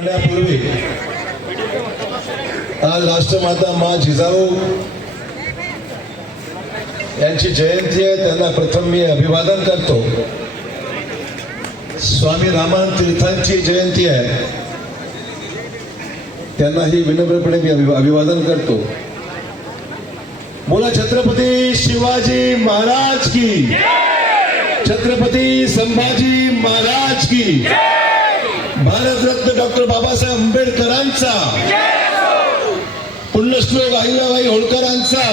पूर्वी आज राष्ट्रमाता मा जिजाऊ यांची जयंती आहे. त्यांना प्रथम मी अभिवादन करतो. स्वामी रामानंद तीर्थांची जयंती आहे. त्यांनाही विनम्रपणे मी अभिवादन करतो. बोला छत्रपती शिवाजी महाराज की, छत्रपती संभाजी महाराज की, भारतरत्न डॉक्टर बाबासाहेब आंबेडकरांचा, पुण्यश्लोक अहिल्याबाई होळकरांचा,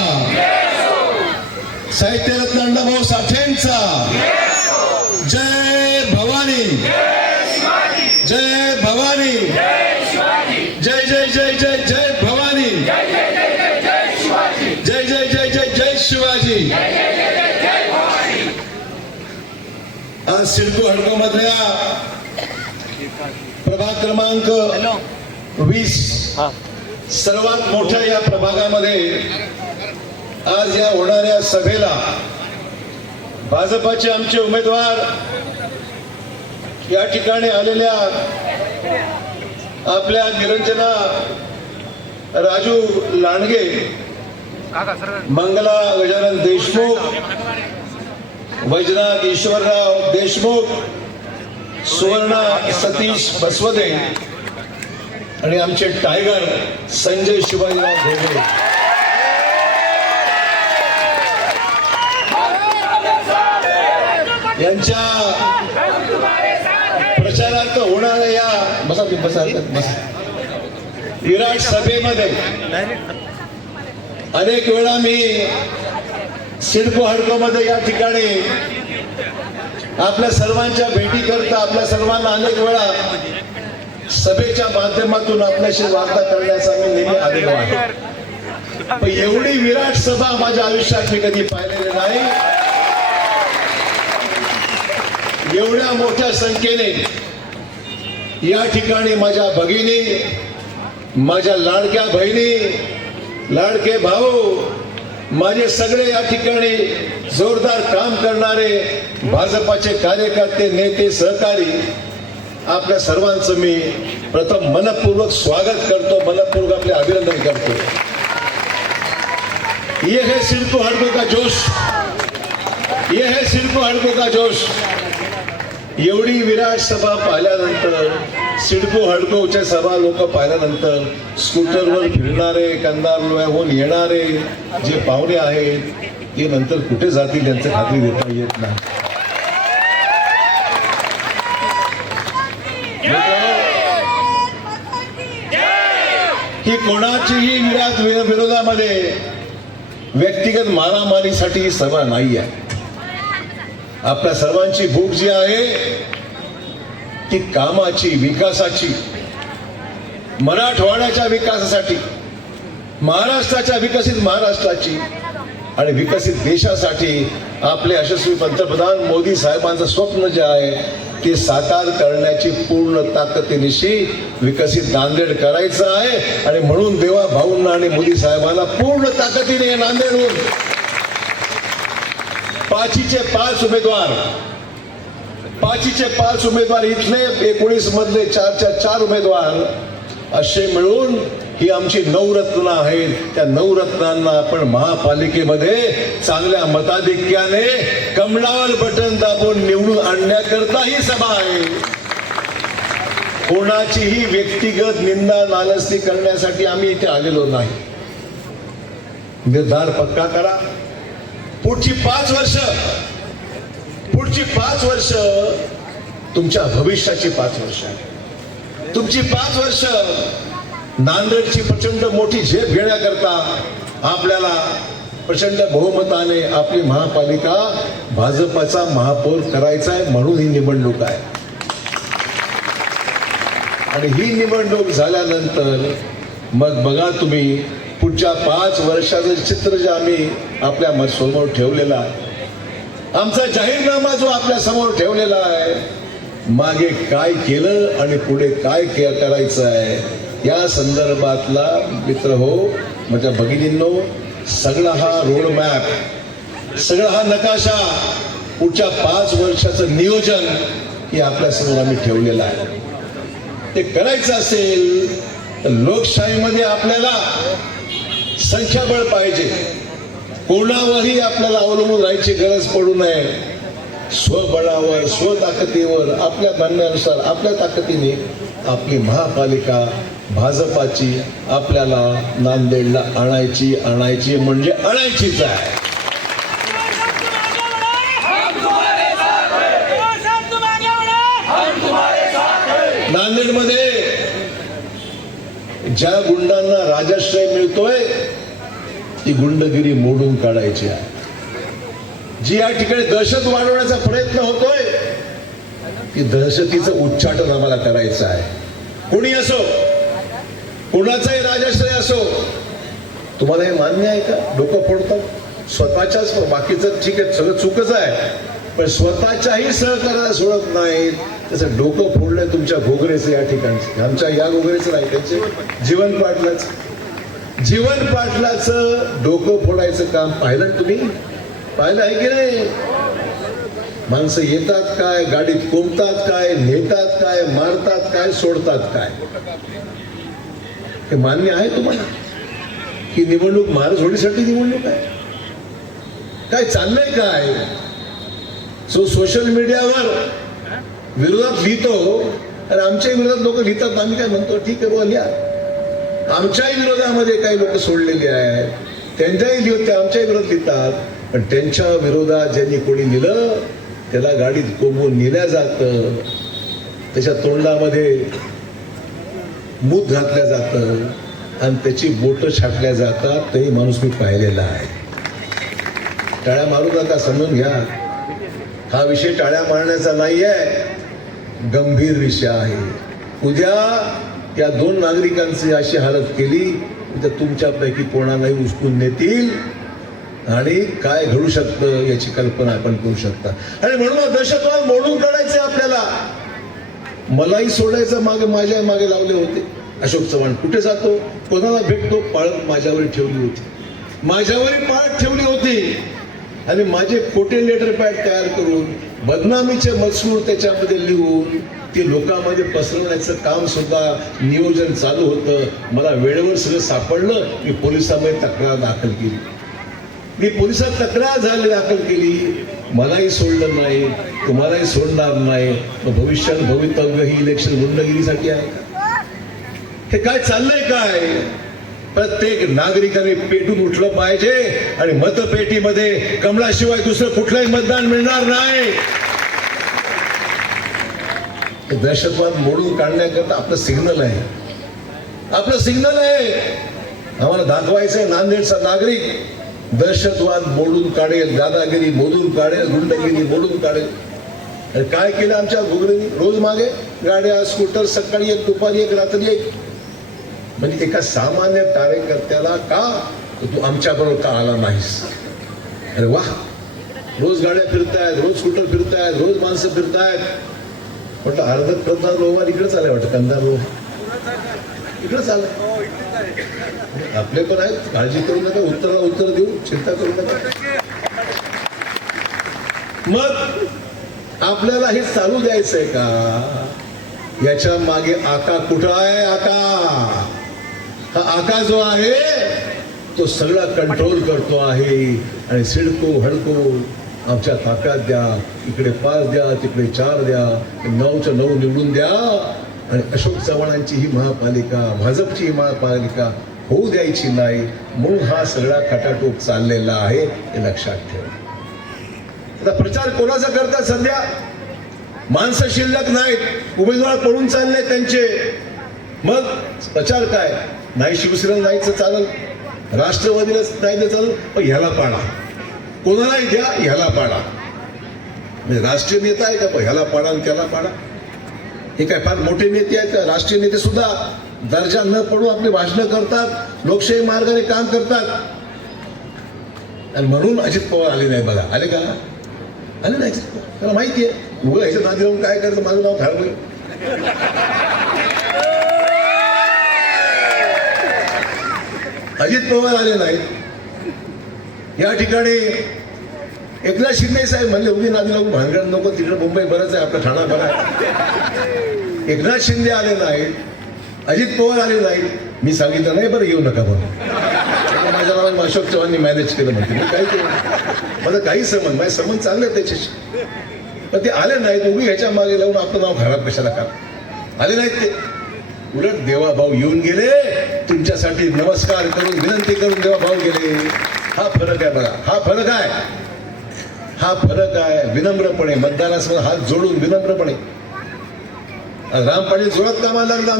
साहित्यरत्न अण्णाभाऊ साठेंचा, जय भवानी, जय भवानी, जय जय जय जय जय भवानी, जय जय जय जय जय शिवाजी. आज सिडको हडको मधल्या प्रभाग क्रमांक 20 सर्वात मोठ्या या प्रभागामध्ये आज या होणाऱ्या सभेला भाजपाचे आमचे उमेदवार या ठिकाणी आलेल्या आपल्या निरंजना राजू लांडगे, मंगला गजानन देशमुख, वैजनाथ ईश्वरराव देशमुख, सुवर्णा सतीश बसवदे आणि आमचे टायगर संजय शिवाजीराव घोगरे यांच्या प्रचारार्थ होणाऱ्या या विराट सभेमध्ये अनेक वेळा मी सिडको हडको मध्ये या ठिकाणी आपल्या सर्वांच्या भेटी करता आपल्या सर्वांना अनेक वेळा सभेच्या माध्यमातून आपल्याशी वार्ता करण्याचा मी नेहमी आलेलो आहे. पण एवढी विराट सभा माझ्या आयुष्यात मी कधी पाहिलेली नाही. एवढ्या मोठ्या संख्येने या ठिकाणी माझ्या भगिनी, माझ्या लाडक्या बहिणी, लाडके भाऊ, माझे सगळे या ठिकाणी जोरदार काम करणारे भाजपाचे कार्यकर्ते, नेते, सहकारी, आपल्या सर्वांचं मी प्रथम मनपूर्वक स्वागत करतो, मनपूर्वक आपले अभिनंदन करतो. ये है सिडको हडको का जोश, ये है सिडको हडको का जोश. एवढी विराट सभा पाहिल्यानंतर, सिडको हडकोच्या सभा लोक पाहिल्यानंतर स्कूटरवर फिरणारे, कंधारहून येणारे जे पाहुणे आहेत ते नंतर कुठे जातील यांचं खात्री देता येत नाही. ही कोणाचीही विरोधामध्ये व्यक्तिगत मारामारीसाठी ही सभा नाही आहे. आपल्या सर्वांची भूक जी आहे ती कामाची, विकासाची, मराठवाड्याच्या विकासासाठी, महाराष्ट्राच्या विकसित महाराष्ट्राची आणि विकसित देशासाठी आपले यशस्वी पंतप्रधान मोदी साहेबांचं स्वप्न जे आहे ते साकार करण्याची पूर्ण ताकदीनिशी विकसित नांदेड करायचं आहे. आणि म्हणून देवा भाऊंना आणि मोदी साहेबांना पूर्ण ताकदीने नांदेडहून 5चे 5 उमेदवार इथले 19 मधले 4 उमेदवार असे मिळून ही आमची नवरत्न आहेत. त्या नवरत्नांना आपण महापालिकेमध्ये चांगल्या मताधिक्याने कमळावर बटन दाबून निवडून आणण्याकरता ही सभा आहे. कोणाचीही व्यक्तिगत निंदा नालस्ती करण्यासाठी आम्ही इथे आलेलो नाही. निर्धार पक्का करा. पुढची 5 वर्ष तुमच्या भविष्याची 5 वर्ष आहे. तुमची 5 वर्ष नांदेडची प्रचंड मोठी झेप घेण्याकरता आपल्याला प्रचंड बहुमताने आपली महापालिका भाजपचा महापौर करायचा आहे. म्हणून ही निवडणूक आहे. आणि ही निवडणूक झाल्यानंतर मग बघा तुम्ही पुढच्या 5 वर्षाचं चित्र जे आम्ही आपल्या समोर ठेवलेलं आहे, आमचा जाहीरनामा जो आपल्या समोर ठेवलेला आहे, मागे काय केलं आणि पुढे काय करायचं आहे या संदर्भातला मित्र हो, माझ्या भगिनींनो, सगळा हा रोड मॅप, सगळा हा नकाशा, पुढच्या 5 वर्षाचं नियोजन हे आपल्या समोर आम्ही ठेवलेलं आहे. ते करायचं असेल तर लोकशाहीमध्ये आपल्याला संख्याबळ पाहिजे. कोणावरही आपल्याला अवलंबून राहायची गरज पडू नये. स्वबळावर स्वताकदीवर आपल्या म्हणण्यानुसार आपल्या ताकदीने आपली महापालिका भाजपाची आपल्याला नांदेडला आणायची म्हणजे आणायचीच आहे. नांदेडमध्ये ज्या गुंडांना राजाश्रय मिळतोय ती गुंडगिरी मोडून काढायची आहे. जी या ठिकाणी दहशत वाढवण्याचा प्रयत्न होतोय ती दहशतीचं उच्चाटन आम्हाला करायचं आहे. कोणी असो, कोणाचाही राजाश्रय असो. तुम्हाला हे मान्य आहे का? डोकं फोडतात स्वतःच्याच, बाकीचं ठीक आहे सगळं चुकच आहे, पण स्वतःच्याही सहकार्याला सोडत नाहीत. त्याचं डोकं फोडलंय तुमच्या घोगरेचं या ठिकाणचं. आमच्या या घोगरेचं नाही, त्यांचे जीवन पाटलाचं डोकं फोडायचं काम पाहिलं तुम्ही? पाहिलं आहे की नाही? माणसं येतात काय, गाडीत कोंबतात काय, नेतात काय, मारतात काय, सोडतात काय? हे मान्य आहे तुम्हाला की निवडणूक मारझोडीसाठी निवडणूक आहे? काय चाललंय काय? सोशल मीडियावर विरोधात लिहितो आणि आमच्या विरोधात लोक लिहितात. आम्ही काय म्हणतो, ठीक आहे बोल, लिहा. आमच्याही विरोधामध्ये काही लोक सोडलेले आहेत, त्यांच्याही लिहित आमच्याही विरोधात लिहितात. पण त्यांच्या विरोधात ज्यांनी कोणी लिहिलं त्याला गाडीत कोंबून नेल्या जातं, त्याच्या तोंडामध्ये मूत घातल्या जातं आणि त्याची बोटं छाटल्या जातात. तेही माणूस मी पाहिलेला आहे. टाळ्या मारू नका, समजून घ्या. हा विषय टाळ्या मारण्याचा नाही आहे, गंभीर विषय आहे. उद्या या 2 नागरिकांची अशी हालत केली तर तुमच्यापैकी कोणालाही उचलून नेतील आणि काय घडू शकतं याची कल्पना आपण करू शकता. आणि म्हणून दहशतवाद मोडून काढायचे आपल्याला. मलाही सोडायचं माझ्या मागे लावले होते. अशोक चव्हाण कुठे जातो, कोणाला भेटतो, पाळत माझ्यावर ठेवली होती. आणि माझे खोटे लेटर पॅड तयार करून बदनामीचे मजकूर त्याच्यामध्ये लिहून ते लोकांमध्ये पसरवण्याचं काम सुद्धा नियोजन चालू होतं. मला वेळेवर सगळं सापडलं. मी पोलिसांमध्ये तक्रार दाखल केली. दाखल केली. मलाही सोडलं नाही, तुम्हालाही सोडणार नाही. भविष्यात भवितव्य ही इलेक्शन गुंडगिरीसाठी आहे का? हे काय चाललंय काय? प्रत्येक नागरिकाने पेटून उठलं पाहिजे आणि मतपेटीमध्ये कमळाशिवाय दुसरं कुठलंही मतदान मिळणार नाही. दहशतवाद मोडून काढण्याकरता आपलं सिग्नल आहे. आम्हाला दाखवायचंय नांदेडचा नागरिक दहशतवाद मोडून काढेल, दादागिरी मोडून काढेल, गुंडगिरी मोडून काढेल. आणि काय केलं आमच्या घोगरेंनी? रोज मागे गाड्या, स्कूटर, सकाळी एक, दुपारी एक, रात्री एक. म्हणजे एका सामान्य कार्यकर्त्याला का तू आमच्या बरोबर का आला नाहीस? अरे वा, रोज गाड्या फिरतायत, रोज स्कूटर फिरतायत, रोज माणसं फिरतायत. म्हटलं अर्ध कंदार रोवर इकडेच आलाय वाटतं. कंदार रोवर इकडेच आलाय. आपले पण आहेत, काळजी करू नका, उत्तर देऊ, चिंता करू नका. मग आपल्याला हे चालू द्यायचंय का? याच्या मागे आका कुठं आहे? हा आका जो आहे तो सगळा कंट्रोल करतो आहे. आणि सिडको हडको आमच्या ताब्यात द्या, इकडे 5 द्या, तिकडे 4 द्या, 9च्या 9 निवडून द्या. आणि अशोक चव्हाणांची ही महापालिका, भाजपची ही महापालिका होऊ द्यायची नाही. म्हणून हा सगळा खटाटोप चाललेला आहे, हे लक्षात ठेवा. आता प्रचार कोणाचा करतात? सध्या माणसं शिल्लक नाहीत, उमेदवार पळून चालले त्यांचे. मग प्रचार काय? नाही शिवसेनेला जायचं चालेल, राष्ट्रवादीलाच नाही तर चालेल, पण ह्याला पाडा, कोणालाही द्या, ह्याला पाडा. म्हणजे राष्ट्रीय नेता आहे का? पण ह्याला पाडा आणि त्याला पाडा. हे काय फार मोठे नेते आहेत का? राष्ट्रीय नेते सुद्धा दर्जा न पडून आपली भाषणं करतात, लोकशाही मार्गाने काम करतात. आणि म्हणून अजित पवार आले नाही. बघा, आले का? आले नाही. त्याला माहिती आहे मुलं ह्याच्या नादी राहून काय करायचं, माझं नाव ठरवलं. अजित पवार आले नाहीत. या ठिकाणी एकनाथ शिंदे साहेब म्हणले उगी नादी लागून भानगड नको, तिकडे मुंबई बरंच आहे, आपलं ठाणा बरा आहे. एकनाथ शिंदे आले नाहीत, अजित पवार आले नाहीत, मी सांगितलं नाही बरं येऊ नका म्हणून. माझ्या नावाने अशोक चव्हाणांनी मॅनेज केलं म्हणते. मी काय केलं, माझं काही संबंध, माझे संबंध चांगले आहेत त्याच्याशी, पण ते आले नाहीत. उभी ह्याच्या मागे लावून आपलं नाव खराब कशाला करा, आले नाहीत ते. उलट देवाभाऊ येऊन गेले, तुमच्यासाठी नमस्कार करून विनंती करून देवाभाऊ गेले. हा फरक आहे बघा, हा फरक आहे, हा फरक आहे. विनम्रपणे मतदारासमोर हात जोडून विनम्रपणे. राम पाटील जोरात कामाला लागलं,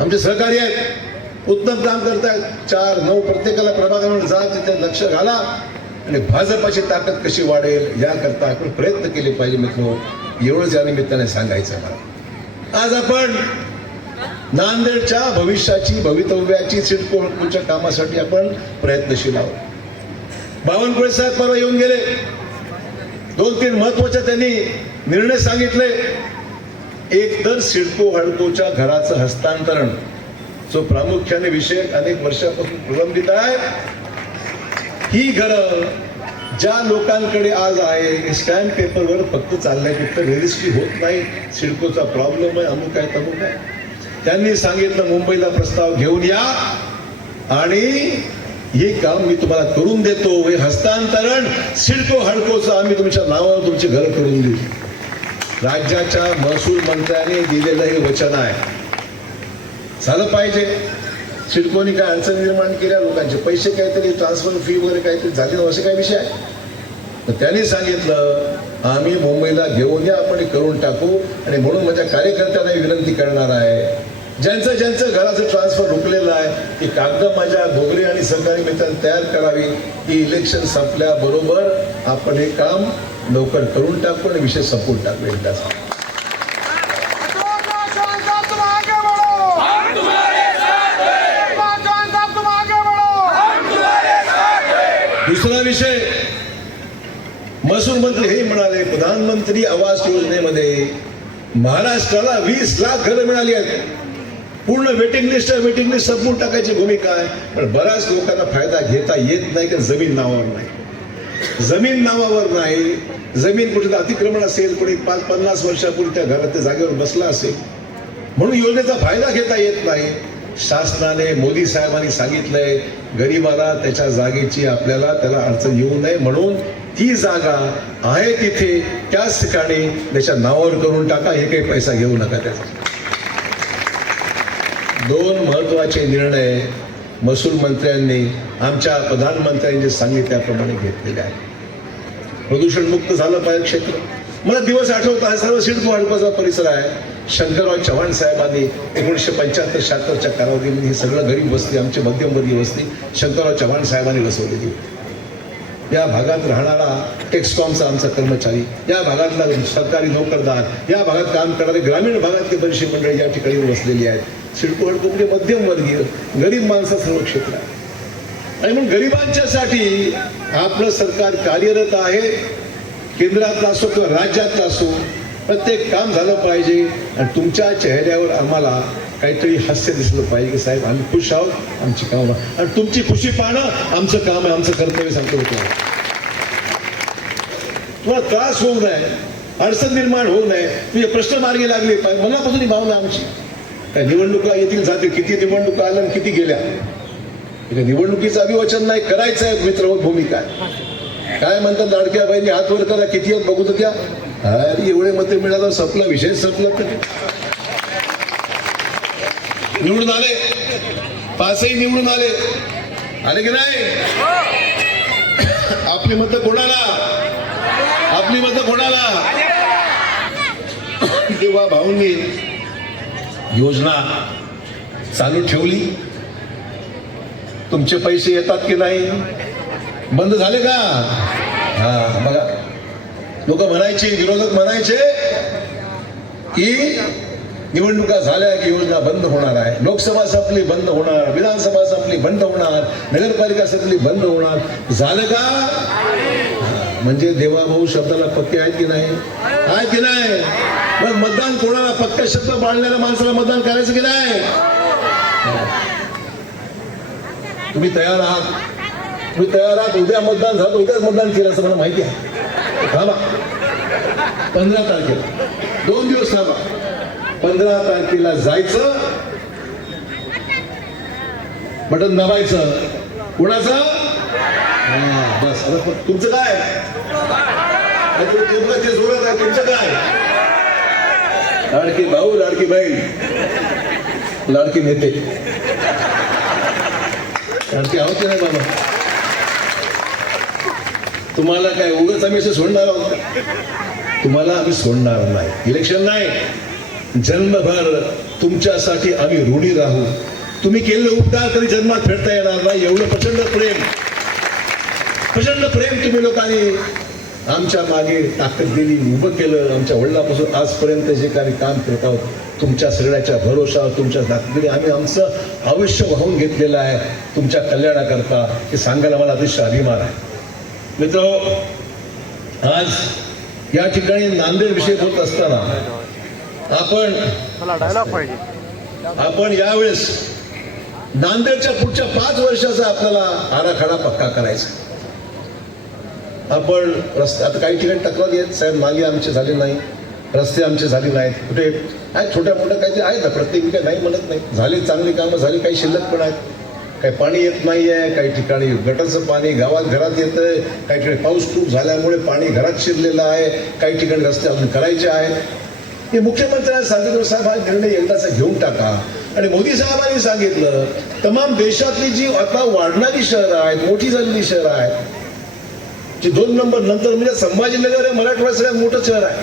आमचे सहकारी आहेत, उत्तम काम करतायत. 4-9 प्रत्येकाला प्रभागावर जा, तिथे लक्ष घाला आणि भाजपाची ताकद कशी वाढेल याकरता आपण प्रयत्न केले पाहिजे मित्र. एवढंच या निमित्ताने सांगायचं मला. आज आपण नांदेडच्या भविष्याची भवितव्याची सिडकोच्या कामासाठी आपण प्रयत्नशील आहोत. बावनकुळे साहेब परवा येऊन गेले, 2-3 महत्वाचे त्यांनी निर्णय सांगितले. एक तर सिडको हडकोच्या घराचं हस्तांतरण, जो प्रामुख्याने विषय अनेक वर्षापासून प्रलंबित आहे. ही घरं ज्या लोकांकडे आज आहे स्टॅम्प पेपरवर फक्त चाललंय, फक्त रजिस्ट्री होत नाही, सिडकोचा प्रॉब्लेम आहे, अमुक आहे तमुक आहे. त्यांनी सांगितलं मुंबईला प्रस्ताव घेऊन या आणि हे काम मी तुम्हाला करून देतो. हे हस्तांतरण सिडको हडकोचं आम्ही तुमच्या नावावर तुमची घरं करून देऊ. राज्याच्या महसूल मंत्र्याने दिलेलं हे वचन आहे, झालं पाहिजे. सिडकोनी काय अडचण निर्माण केल्या, लोकांचे पैसे काहीतरी ट्रान्सफर फी वगैरे काहीतरी झाले असे काही विषय आहे. तर त्यांनी सांगितलं आम्ही मुंबईला घेऊन या, आपण करून टाकू. आणि म्हणून माझ्या कार्यकर्त्यांना विनंती करणार आहे, ज्यांचं घराचं ट्रान्सफर रोखलेलं आहे ती कागद माझ्या भोगरे आणि सहकारी मित्रांनी तयार करावी, की इलेक्शन संपल्याबरोबर आपण हे काम लवकर करून टाकू आणि विषय संपवून टाकू एकदाच. दुसरा विषय, महसूल मंत्री हे म्हणाले प्रधानमंत्री आवास योजनेमध्ये महाराष्ट्राला 20 लाख घरं मिळाली आहेत. पूर्ण वेटिंग लिस्ट संपवून टाकायची भूमिका आहे. पण बऱ्याच लोकांना फायदा घेता येत नाही, कारण जमीन नावावर नाही. जमीन नावावर नाही, जमीन कुठे अतिक्रमण असेल, कोणी 5-50 वर्षापूर्वी त्या घरात त्या जागेवर बसला असेल, म्हणून योजनेचा फायदा घेता येत नाही. शासनाने मोदी साहेबांनी सांगितलंय गरीबाला त्याच्या जागेची आपल्याला त्याला अडचण येऊ नये, म्हणून ती जागा आहे तिथे त्याच ठिकाणी त्याच्या नावावर करून टाका, हे काही पैसा घेऊ नका त्याचा. 2 महत्वाचे निर्णय महसूल मंत्र्यांनी आमच्या प्रधानमंत्र्यांनी जे सांगितल्याप्रमाणे घेतलेले आहे. प्रदूषण मुक्त झालं पाहिजे क्षेत्र. मला दिवस आठवत आहे, सर्व सिडको हडकोचा परिसर आहे. शंकरराव चव्हाण साहेबांनी 1975-76च्या कालावधीमध्ये ही सगळं गरीब वस्ती, आमची मध्यमवर्गीय वस्ती शंकरराव चव्हाण साहेबांनी बसवलेली. या भागात राहणारा टेक्सकॉमचा आमचा कर्मचारी, या भागातला सरकारी नोकरदार, या भागात काम करणारे ग्रामीण भागातली बरीचशी मंडळी या ठिकाणी बसलेली आहेत. सिडको हडको म्हणजे मध्यमवर्गीय गरीब माणसा सर्व क्षेत्र आहे. आणि म्हणून गरिबांच्यासाठी आपलं सरकार कार्यरत आहे. केंद्रातला असो किंवा राज्यातला असो, प्रत्येक काम झालं पाहिजे आणि तुमच्या चेहऱ्यावर आम्हाला काहीतरी हास्य दिसलं पाहिजे की साहेब आम्ही खुश आहोत, आमची कामं, आणि तुमची खुशी पाहणं आमचं काम आहे, आमचं कर्तव्य सांगतो. तुम्हाला त्रास होऊ नये, अडचण निर्माण होऊ नये, तुझे प्रश्न मार्गी लागले पाहिजे, मनापासून ही भावना आमची. काय निवडणुका येतील जातील, किती निवडणुका आल्या किती गेल्या, निवडणुकीचं अभिवचन नाही, करायचं आहे मित्र भूमिका आहे. काय म्हणतात लाडक्या बहिणी हात वर करा, किती आहेत बघू तर त्या. अरे एवढे मते मिळालं, संपला विषय संपला. तर निवडून आले, 5ही निवडून आले, आले की नाही. आपली मतं कोणाला, आपली मतं कोणाला. तेव्हा भाऊंनी योजना चालू ठेवली. तुमचे पैसे येतात की नाही, बंद झाले का. हा बघा, लोक म्हणायचे, विरोधक म्हणायचे की निवडणुका झाल्या की योजना बंद होणार आहे, लोकसभा संपली बंद होणार, विधानसभा संपली बंद होणार, नगरपालिका संपली बंद होणार. झालं का. म्हणजे देवाभाऊ शब्दाला पक्के आहेत की नाही, आहेत की नाही. मग मतदान कोणाला, पक्का शब्द पाळणाऱ्या माणसाला मतदान करायचं की नाही. तुम्ही तयार आहात, तुम्ही तयार आहात. उद्या मतदान झालं, उद्याच मतदान केलं असं मला माहिती आहे. थांबा, 15 तारखेला 2 दिवस थांबा. 15 तारखेला जायचं, बटन दाबायचं. कुणाचं? बस. आता तुमचं काय? तुमचं ते सोडत आहे. तुमचं काय? लाडकी भाऊ, लाडकी बहीण, लाडकी नेते, लाडकी आहोत की नाही बाबा? तुम्हाला काय उगाच आम्ही असं सोडणार आहोत? तुम्हाला आम्ही सोडणार नाही. इलेक्शन नाही, जन्मभर तुमच्यासाठी आम्ही ऋणी राहू. तुम्ही केलेले उपकार कधी जन्मात फेडता येणार नाही. एवढं प्रचंड प्रेम तुम्ही लोकांनी आमच्या मागे ताकद दिली, उभं केलं. आमच्या वडिलांपासून आजपर्यंत जे काही काम करत आहोत, तुमच्या सगळ्याच्या भरोशावर, तुमच्या ताकदीने आम्ही आमचं आयुष्य वाहून घेतलेलं आहे तुमच्या कल्याणाकरता. हे सांगायला मला अतिशय अभिमान आहे. मित्रांनो, आज या ठिकाणी नांदेड विषय बोलत असताना आपण यावेळेस नांदेडच्या पुढच्या 5 वर्षाचा आपल्याला आराखडा पक्का करायचा. आपण रस्ते, आता काही ठिकाणी तक्रार येत, साहेब नाली आमचे झाले नाही, रस्ते आमचे झाले नाहीत, कुठे आहेत छोट्या मोठ्या काहीतरी आहेत ना, प्रत्येक काही नाही म्हणत नाही. झाली चांगली कामं झाली, काही शिल्लक पण आहेत. काही पाणी येत नाही आहे, काही ठिकाणी गटाचं पाणी गावात घरात येतंय, काही ठिकाणी पाऊस खूप झाल्यामुळे पाणी घरात शिरलेलं आहे, काही ठिकाणी रस्ते अजून करायचे आहेत. हे मुख्यमंत्र्यांनी सांगितलं, साहेब हा निर्णय एकदाचा घेऊन टाका. आणि मोदी साहेबांनी सांगितलं, तमाम देशातली जी आता वाढणारी शहरं आहेत, मोठी झालेली शहरं आहेत, जी 2 नंबर नंतर म्हणजे संभाजीनगर हे मराठवाड्यात सगळ्यात मोठं शहर आहे.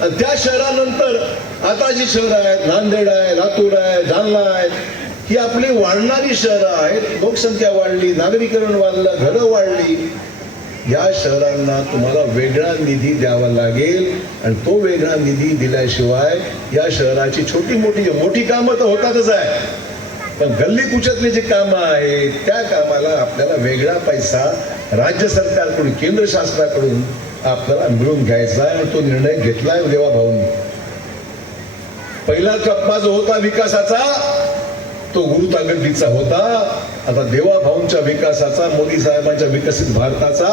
आणि त्या शहरानंतर आता जी शहरं आहेत, नांदेड आहे, लातूर आहे, जालना आहे, ही आपली वाढणारी शहरं आहेत. लोकसंख्या वाढली, नागरीकरण वाढलं, घरं वाढली. या शहरांना तुम्हाला वेगळा निधी द्यावा लागेल. आणि तो वेगळा निधी दिल्याशिवाय या शहराची मोठी कामं तर होतातच आहे, पण गल्ली कुचतली जी कामं आहेत त्या कामाला आपल्याला वेगळा पैसा राज्य सरकारकडून, केंद्र शासनाकडून आपल्याला मिळून घ्यायचा आहे. आणि तो निर्णय घेतलाय देवा भाऊंनी. पहिला टप्पा जो होता विकासाचा, तो गुरुतागड्डीचा होता. आता देवा भाऊंच्या विकासाचा, मोदी साहेबांच्या विकसित भारताचा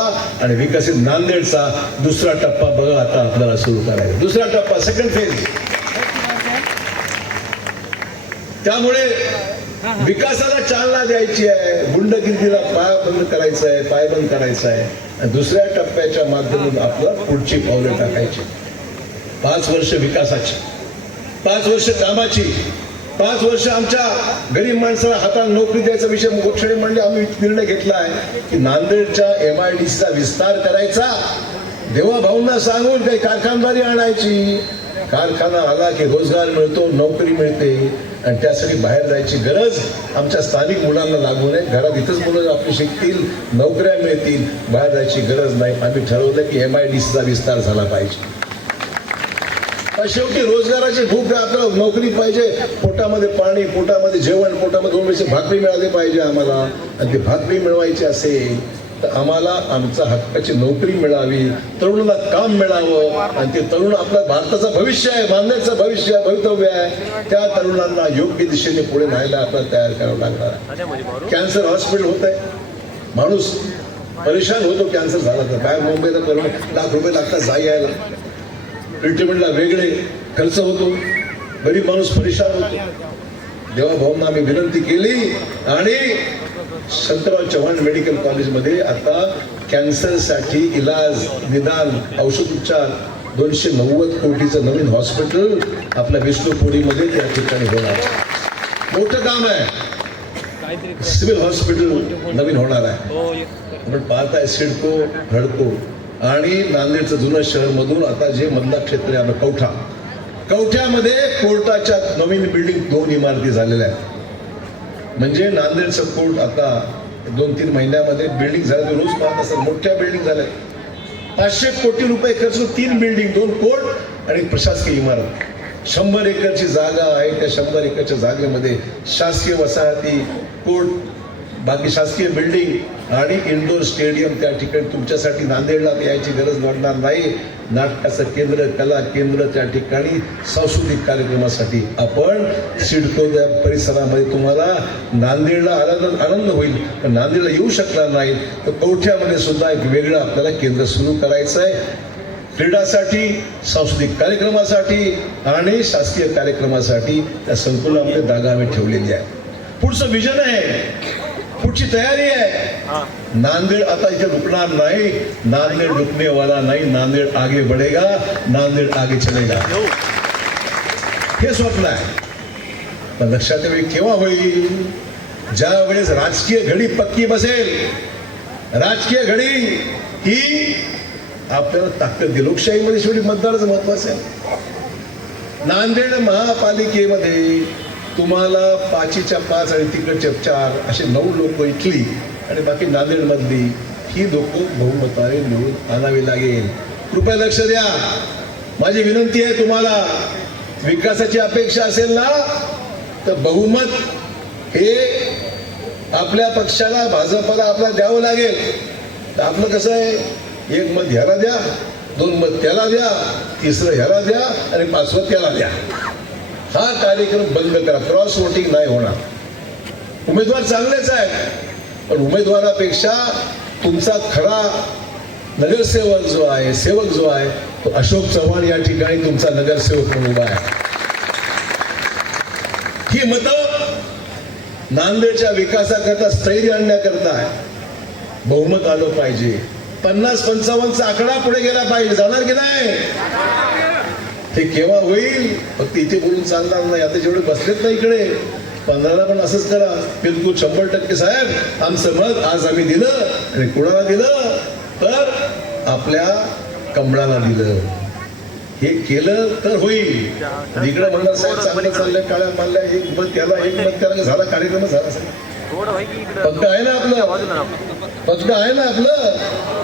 आणि विकसित नांदेडचा दुसरा टप्पा बघा आता आपल्याला सुरू करायचा. दुसरा टप्पा, सेकंड फेज. त्यामुळे विकासाला चालना द्यायची आहे, गुंडगिरीला पायबंद करायचं आहे, पायबंद करायचं आहे. आणि दुसऱ्या टप्प्याच्या माध्यमातून आपल्याला पुढची पावलं टाकायची. 5 वर्ष विकासाची, 5 वर्ष कामाची, 5 वर्ष आमच्या गरीब माणसाला हाताला नोकरी द्यायचा विषय मुख्यमंत्री म्हणले. आम्ही निर्णय घेतला आहे की नांदेडच्या MIDCचा विस्तार करायचा. देवा भाऊंना सांगून काही कारखानदारी आणायची. कारखाना आला की रोजगार मिळतो, नोकरी मिळते. आणि त्यासाठी बाहेर जायची गरज आमच्या स्थानिक मुलांना लागू नये. घरात इथंच मुलं आपली शिकतील, नोकऱ्या मिळतील, बाहेर जायची गरज नाही. आम्ही ठरवलं की MIDCचा विस्तार झाला पाहिजे. शेवटी रोजगाराची भूक आहे, आपल्याला नोकरी पाहिजे, पोटामध्ये पाणी, पोटामध्ये जेवण, पोटामध्ये 2 वेळची भाकरी मिळाली पाहिजे आम्हाला. आणि ती भाकरी मिळवायची असेल तर आम्हाला आमच्या हक्काची नोकरी मिळावी, तरुणाला काम मिळावं. आणि ते तरुण आपल्या भारताचं भविष्य आहे, नांदेडचं भविष्य आहे, भवितव्य आहे. त्या तरुणांना योग्य दिशेने पुढे न्यायला आपल्याला तयार करावं लागणार आहे. कॅन्सर हॉस्पिटल होत आहे, माणूस परेशान होतो कॅन्सर झाला तर. बाहेर मुंबईला लाख रुपये लागतात जा यायला, ट्रीटमेंटला वेगळे खर्च होतो, गरीब माणूस परेशान होतो. देवा भाऊंना आम्ही विनंती केली आणि शंकरराव चव्हाण मेडिकल कॉलेजमध्ये आता कॅन्सरसाठी इलाज, निदान, औषधोपचार 290 कोटीचं नवीन हॉस्पिटल आपल्या विष्णुपुरीमध्ये त्या ठिकाणी होणार. मोठं काम आहे. सिव्हिल हॉस्पिटल नवीन होणार आहे. आपण पाहताय सिडको, हडको आणि नांदेडचं जुनं शहर मधून आता जे मधला क्षेत्र आहे कवठ्यामध्ये कोर्टाच्या नवीन बिल्डिंग 2 इमारती झालेल्या आहेत. म्हणजे नांदेडचं कोर्ट आता 2-3 महिन्यामध्ये बिल्डिंग झाल्या. रोज पाहत असेल मोठ्या बिल्डिंग झाल्या. 500 कोटी रुपये खर्च, 3 बिल्डिंग, 2 कोर्ट आणि प्रशासकीय इमारत. 100 एकरची जागा आहे. त्या 100 एकरच्या जागेमध्ये शासकीय वसाहती, कोर्ट, बाकी शासकीय बिल्डिंग आणि इंडोर स्टेडियम. त्या ठिकाणी तुमच्यासाठी नांदेडला यायची गरज पडणार नाही. नाटकाचं केंद्र, कला केंद्र, त्या ठिकाणी सांस्कृतिक कार्यक्रमासाठी आपण सिडको परिसरामध्ये तुम्हाला नांदेडला आनंद होईल. पण नांदेडला येऊ शकणार नाही तर कवठ्यामध्ये सुद्धा एक वेगळं आपल्याला केंद्र सुरू करायचं आहे. क्रीडासाठी, सांस्कृतिक कार्यक्रमासाठी आणि शासकीय कार्यक्रमासाठी त्या संकुलामध्ये जागा आम्ही ठेवलेली आहे. पुढचं विजन आहे, पुढची तयारी आहे. नांदेड आता इथे रुकणार नाही. नांदेड रुकने वाला नाही. नांदेड आगे बढेगा, नांदेड आगे चलेगा. हे स्वप्न आहे. पण लक्षात ठेवा, केव्हा होईल? ज्या वेळेस राजकीय घडी पक्की बसेल. राजकीय घडी ही आपल्याला ताकद दे. लोकशाहीमध्ये शेवटी मतदाराचं महत्वाचं आहे. नांदेड महापालिकेमध्ये तुम्हाला 5च्या 5 आणि तिकडच्या 4 असे 9 लोक इथली आणि बाकी नांदेड मधली ही लोक बहुमताने निवडून आणावी लागेल. कृपया लक्ष द्या. माझी विनंती आहे तुम्हाला, विकासाची अपेक्षा असेल ना तर बहुमत हे आपल्या पक्षाला, भाजपला आपल्याला द्यावं लागेल. तर आपलं कसं आहे, 1 मत ह्याला द्या, 2 मत त्याला द्या, 3रं ह्याला द्या आणि 5वं त्याला द्या. हा कार्यक्रम बंद करा. क्रॉस वोटिंग नाही होणार. उमेदवार चांगलेच आहेत, पण उमेदवारापेक्षा तुमचा खरा नगरसेवक जो आहे, सेवक जो आहे, तो अशोक चव्हाण या ठिकाणी तुमचा नगरसेवक म्हणून उभा आहे. ही मतं नांदेडच्या विकासाकरता, स्थैर्य आणण्याकरता आहे. बहुमत आलं पाहिजे. 50-55चा आकडा पुढे गेला पाहिजे. जाणार की नाही? हे केव्हा होईल? फक्त इथे बोलून चालणार नाही. आता जेवढे बसलेत ना इकडे, 15ला पण असंच करा. बिलकुल 100% साहेब आमचं मत आज आम्ही दिलं. आणि कुणाला दिलं? तर आपल्या कमळाला दिलं. हे केलं तर होईल. इकडे म्हणणार साहेब चांगलं चाललंय, काळ्या मारल्या, 1 मत त्याला, 1 मत त्याला, झाला कार्यक्रम झाला. पक्क आहे ना आपलं? पक्क आहे ना आपलं?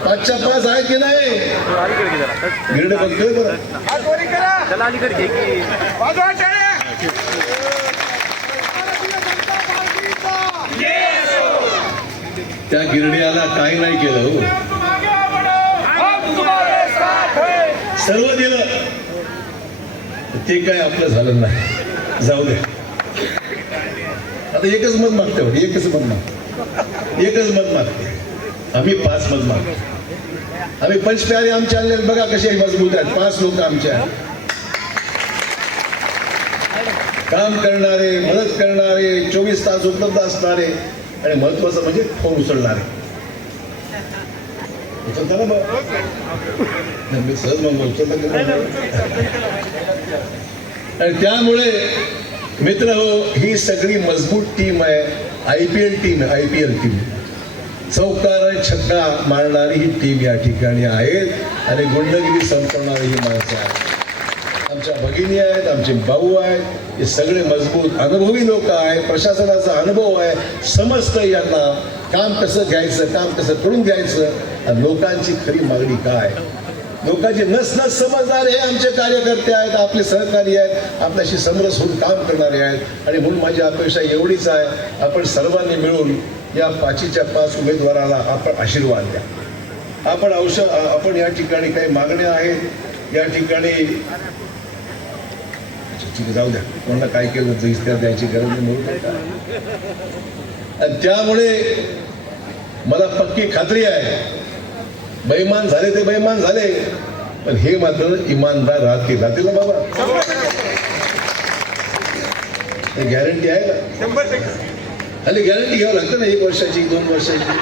5च्या 5 आहे की नाही? गिरडे बघतोय बरं. त्या गिरड्याला काही नाही केलं हो. सर्व दिलं, ते काय आपलं झालं नाही. जाऊ दे. आता एकच मत मागते. एकच मत मागते. आम्ही 5 मत मागतो. आम्ही पंचप्यारे आमच्या आणले बघा कसे मजबूत आहेत. 5 लोक आमच्या काम करणारे, मदत करणारे, 24 तास उपलब्ध असणारे आणि महत्वाचं म्हणजे फोन उचलणारे. उचलता ना बघ, मी सहज मग उचलता. आणि त्यामुळे मित्र हो, ही सगळी मजबूत टीम आहे. IPL टीम आहे. IPL टीम चौकार छक्का मारणारी ही टीम या ठिकाणी आहेत आणि गुंडगिरी संपवणारी ही माणसं आहेत. आमच्या भगिनी आहेत, आमचे भाऊ आहेत. हे सगळे मजबूत अनुभवी लोक आहेत. प्रशासनाचा अनुभव आहे. समजतं यांना काम कसं घ्यायचं, काम कसं करून घ्यायचं आणि लोकांची खरी मागणी काय. लोकांची नस समजणारे हे आमचे कार्यकर्ते आहेत, आपले सहकारी आहेत, आपल्याशी समरस होऊन काम करणारे आहेत. आणि म्हणून माझी अपेक्षा एवढीच आहे, आपण सर्वांनी मिळून या 5च्या 5 उमेदवाराला आपण आशीर्वाद द्या. आपण या ठिकाणी काही मागण्या आहेत. या ठिकाणी जाऊ द्या, कोणाला काय केलं इस्त्या द्यायची गरज नाही. आणि त्यामुळे मला पक्की खात्री आहे, बेईमान झाले ते बेईमान झाले, पण हे मात्र इमानदार राहतील ना बाबा. गॅरंटी आहे का? 100%. खाली गॅरंटी घ्यावं लागतं ना. 1 वर्षाची, 2 वर्षाची,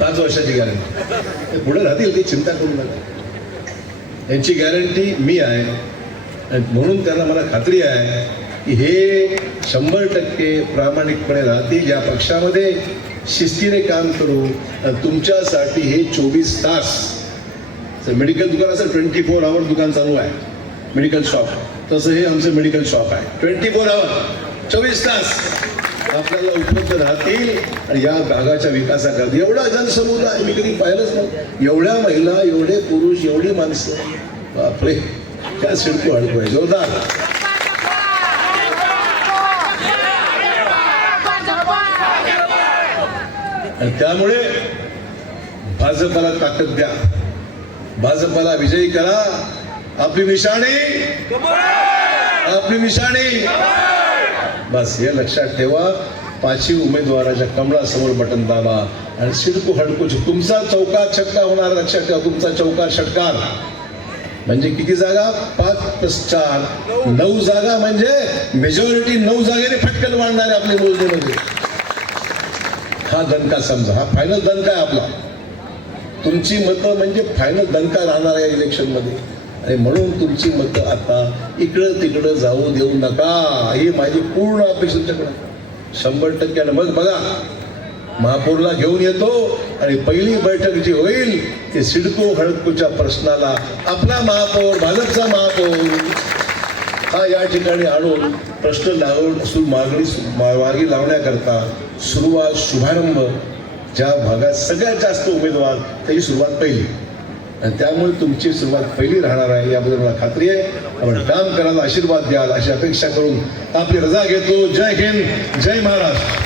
5 वर्षाची गॅरंटी. पुढे राहतील, ती चिंता करू नका. यांची गॅरंटी मी आहे. म्हणून त्यांना मला खात्री आहे की हे 100% प्रामाणिकपणे राहतील. या पक्षामध्ये शिस्तीने काम करू. तुमच्यासाठी हे 24 तास मेडिकल दुकान असं 24 आवर दुकान चालू आहे. मेडिकल शॉप तसं हे आमचं मेडिकल शॉप आहे. 24 आवर 24 तास आपल्याला उपलब्ध राहतील. आणि या भागाच्या विकासाकरता एवढा जनसमुदाय मी कधी पाहिलंच नाही. एवढ्या महिला, एवढे पुरुष, एवढी माणसं, बापरे, क्या सिडको हडको आहे. जोरदार. आणि त्यामुळे भाजपला ताकद द्या. भाजपला विजयी करा. आपली निशाणी, आपली निशाणी. बस हे लक्षात ठेवा. पाचही उमेदवाराच्या कमळासमोर बटन दाबा आणि सिडको हडकोची तुमचा चौकार छक्का होणार. लक्षात ठेवा, तुमचा चौकार षटकार म्हणजे किती जागा? 5+4 9 जागा, म्हणजे मेजॉरिटी 9 जागेने फटकन वाढणार आहे आपल्या मोजणीमध्ये. हा दणका समजा, हा फायनल दणका आहे आपला. तुमची मतं म्हणजे फायनल दणका राहणार आहे इलेक्शन मध्ये. आणि म्हणून तुमची मतं आता इकडं तिकडं जाऊ देऊ नका, ही माझी पूर्ण अपेक्षा तुमच्याकडे 100%. मग बघा, महापौरला घेऊन येतो आणि पहिली बैठक जी होईल ते सिडको हडकोच्या प्रश्नाला आपला महापौर, भाजपचा महापौर हा या ठिकाणी आणून प्रश्न लावून मार्गी लावण्याकरता सुरुवात, शुभारंभ ज्या भागात सगळ्यात जास्त उमेदवार त्याची सुरुवात पहिली, आणि त्यामुळे तुमची सुरुवात पहिली राहणार आहे याबद्दल मला खात्री आहे. आपण काम करायला आशीर्वाद द्याल अशी अपेक्षा करून आपली रजा घेतो. जय हिंद, जय महाराष्ट्र.